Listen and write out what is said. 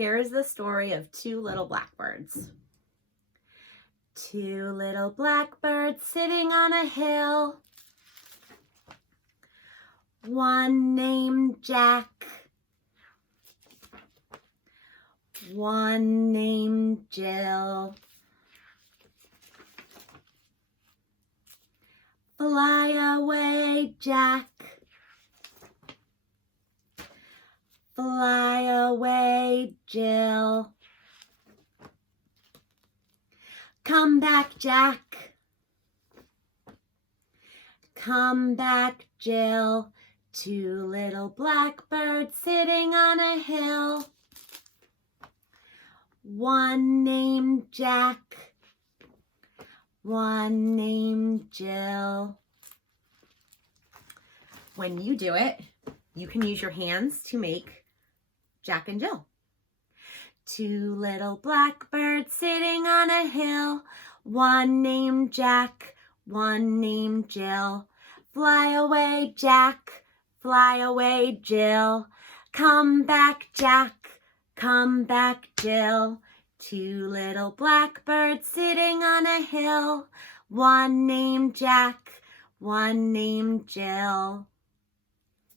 Here is the story of two little blackbirds. Two little blackbirds sitting on a hill. One named Jack. One named Jill. Fly away, Jack. Fly away, Jill. Come back, Jack. Come back, Jill. Two little blackbirds sitting on a hill. One named Jack. One named Jill. When you do it, you can use your hands to make Jack and Jill. Two little blackbirds sitting on a hill. One named Jack, one named Jill. Fly away, Jack. Fly away, Jill. Come back, Jack. Come back, Jill. Two little blackbirds sitting on a hill. One named Jack, one named Jill.